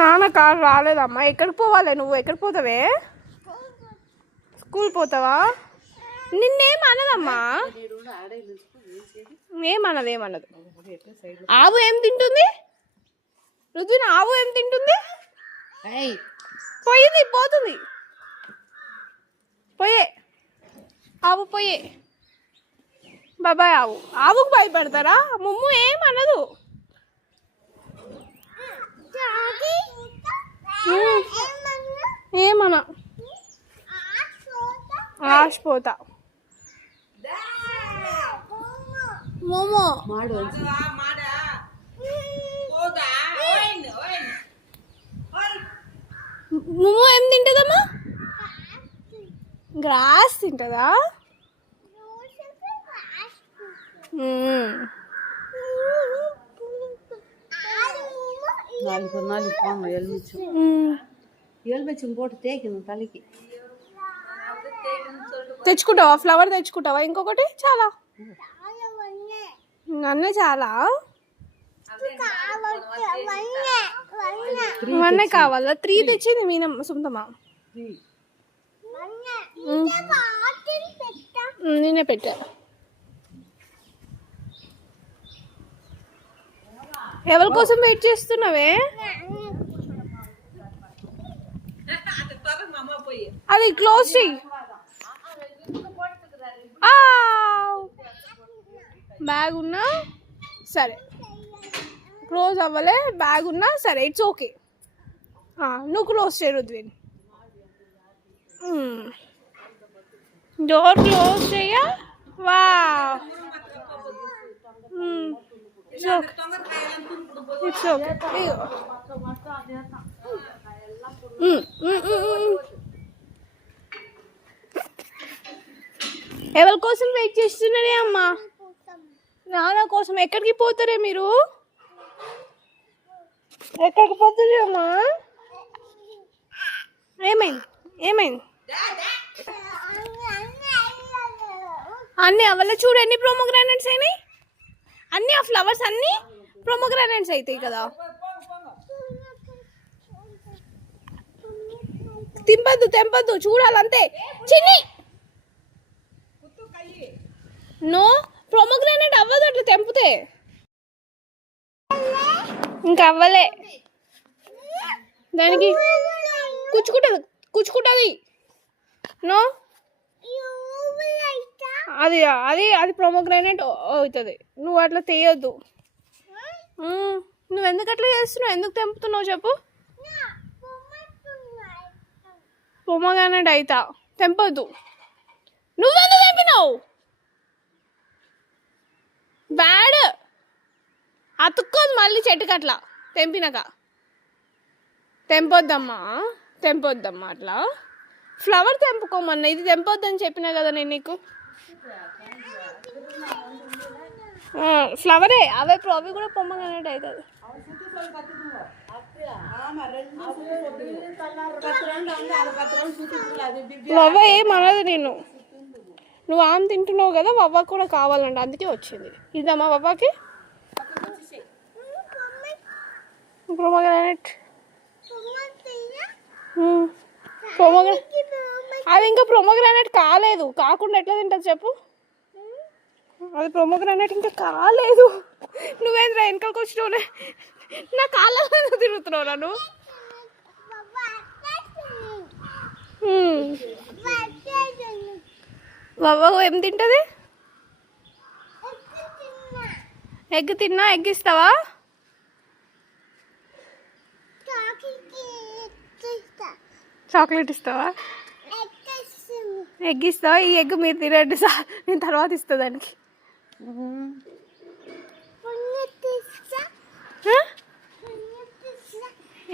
నాన్న కారు రాలేదమ్మా. ఎక్కడికి పోవాలి నువ్వు? ఎక్కడికి పోతావే? స్కూల్ పోతావా? నిన్నేం అనదమ్మా, ఏమన్నదు. ఆవు ఏం తింటుంది రుద్విన్? ఆవు ఏం తింటుంది? పోయింది, పోతుంది. పోయే ఆవు, పోయే బాబాయ్. ఆవుకు భయపడతారా? ముమ్ము ఏమనదు. ఏమన్నా ఆశపోతా మోమో మోమో ఏం తింటుందమ్మా? గ్రాస్ తింటుందా? తెచ్చుకుంటావా? ఫ్లవర్ తెచ్చుకుంటావా? ఇంకొకటి చాలా అన్నీ చాలా ఇవన్నీ కావాలా? 3 తెచ్చింది మీనమ్మ సొంతమా? నేనే పెట్టా. ఎవరి కోసం వెయిట్ చేస్తున్నావే? అది క్లోజ్ చెయ్యి. బ్యాగ్ ఉన్నా సరే, క్లోజ్ అవ్వలే. బ్యాగ్ ఉన్నా సరే, ఇట్స్ ఓకే. నువ్వు క్లోజ్ చేయ రుద్విన్. డోర్ క్లోజ్ చెయ్య. వా ఇట్స్ ఓకే. ఎవరి కోసం వెయిట్ చేస్తున్నారే అమ్మా? నాన్న కోసం. ఎక్కడికి పోతారే మీరు? ఎక్కడికి పోతారే అమ్మా? ఏమైంది? అన్నీ అవల్ల చూడు, ఎన్ని ప్రోమోగ్రానైట్స్ అయినాయి. అన్ని ఆ ఫ్లవర్స్ అన్ని ప్రోమోగ్రానైట్స్ అవుతాయి కదా. తెంపద్దు చూడాలంతే. చిన్ని నో, ప్రోమోగ్రానైట్ అవ్వదు అట్లా తెంపితే. ఇంకా అవ్వలే. దానికి కుచ్చుకుంటుంది. నో, అది అది అది ప్రోమోగ్రానైట్ అవుతుంది. నువ్వు అట్లా తీయొద్దు. నువ్వు ఎందుకు అట్లా చేస్తున్నావు? ఎందుకు తెంపుతున్నావు చెప్పు? ప్రోమోగ్రానైట్ అవుతా తెంపొద్దు. నువ్వెందుకు తెంపినావు? బ్యాడ్. అతుక్కోదు మళ్ళీ చెట్టుకి అట్లా తెంపినాక. తెంపొద్దమ్మా అట్లా. ఫ్లవర్ తెంపుకోమన్నా, ఇది తెంపొద్దని చెప్పినా కదా నేను నీకు. ఫ్లవరే అవి కూడా పొమ్మగానే అవుతుంది. వవ్వ ఏమనదు నేను. నువ్వు ఆమె తింటున్నావు కదా, వవ్వ కూడా కావాలంట, అందుకే వచ్చింది. ఇదమ్మా వవ్వకి ప్రోమోగ్రానైట్. అది ఇంకా ప్రోమోగ్రానైట్ కాలేదు. కాకుండా ఎట్లా తింటుంది చెప్పు? అది ప్రోమోగ్రానైట్ ఇంకా కాలేదు. నువ్వేంద్రా వెనకాలకు వచ్చినావులే. నా కాళ్ళలో తిరుగుతున్నావు నన్ను. వవ్వ ఏం తింటుంది? ఎగ్ తిన్నా. ఎగ్ ఇస్తావా? చాక్లెట్ ఇస్తావా? ఎగ్ ఇస్తావా? ఈ ఎగ్ మీరు తినండి సార్, నేను తర్వాత ఇస్తా దానికి.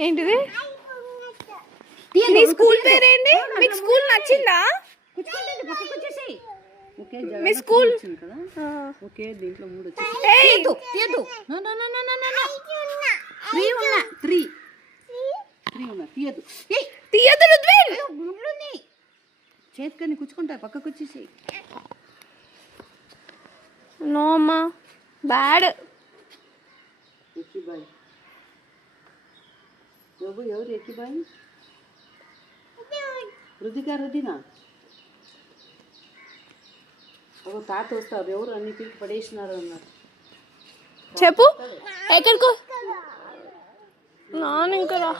ఏంటిది? నీ స్కూల్ పేరేంటి? మీకు స్కూల్ నచ్చిందా? మీ స్కూల్ తీయదు చేతికని కూర్చుకుంటా, పక్కకు వచ్చేసి. నో అమ్మా, బ్యాడ్. ఎవరు ఎక్కిబాయి రుద్దినా ఒక తాత వస్తారు ఎవరు అన్ని పీకి పడేసినారు అన్నారు. చెప్పు ఎక్కడికో నాన్న ఇంకా రా.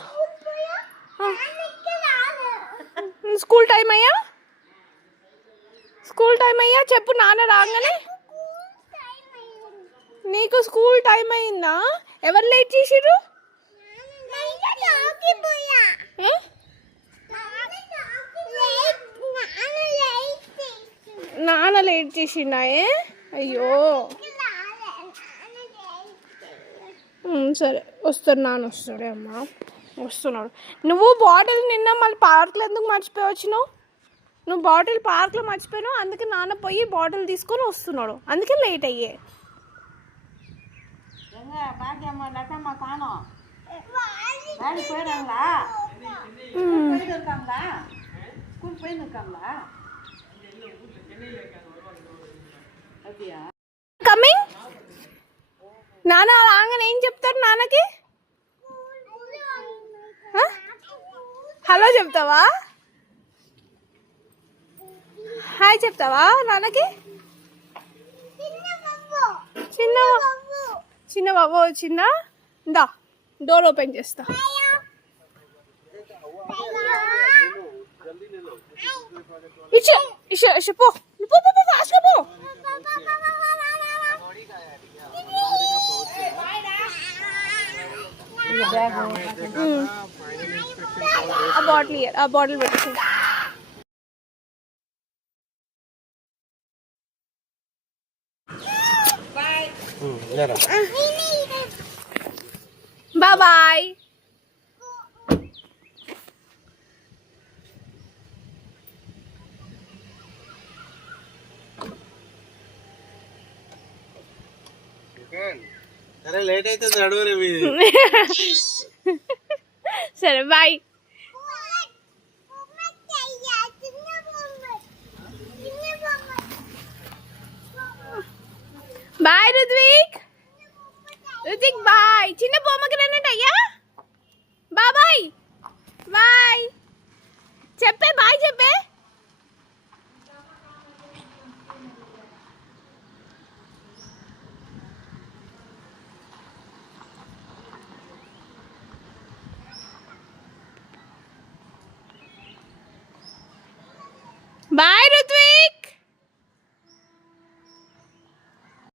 స్కూల్ టైం అయ్యా చెప్పు నాన్న రాగానే. నీకు స్కూల్ టైం అయిందా? ఎవరు లేట్ చేసిర్రు? ఏ? నాన్న లేట్ చేసిండా? అయ్యో సరే వస్తాడు నాన్న వస్తాడే అమ్మా వస్తున్నాడు. నువ్వు బాటిల్ నిన్న మళ్ళీ పార్క్లో ఎందుకు మర్చిపోయి వచ్చినావు? నువ్వు బాటిల్ పార్క్లో మర్చిపోయినావు, అందుకే నాన్న పోయి బాటిల్ తీసుకొని వస్తున్నాడు, అందుకే లేట్ అయ్యే. కమింగ్. నాన్న రాగానే ఏం చెప్తారు నాన్నకి? హలో చెప్తావా? హాయ్ చెప్తావా నాన్నకి? చిన్న బాబు వచ్చిందా? దా డోర్ ఓపెన్ చేస్తా. ఇచ్చే ఇచ్చే ఇచ్చే పో పో పో ఫాస్ట్గా పో. ఆ బాటిల్ పెట్టేసి బాయ్. సరే లేట్ అయితే నడువురే. సరే bye. Bye Ruthvik. Ruthvik bye. చిన్న పొమగ్రానేట్ అయ్యా బాయ్. బాయ్ చెప్పే బాయ్ చెప్పే.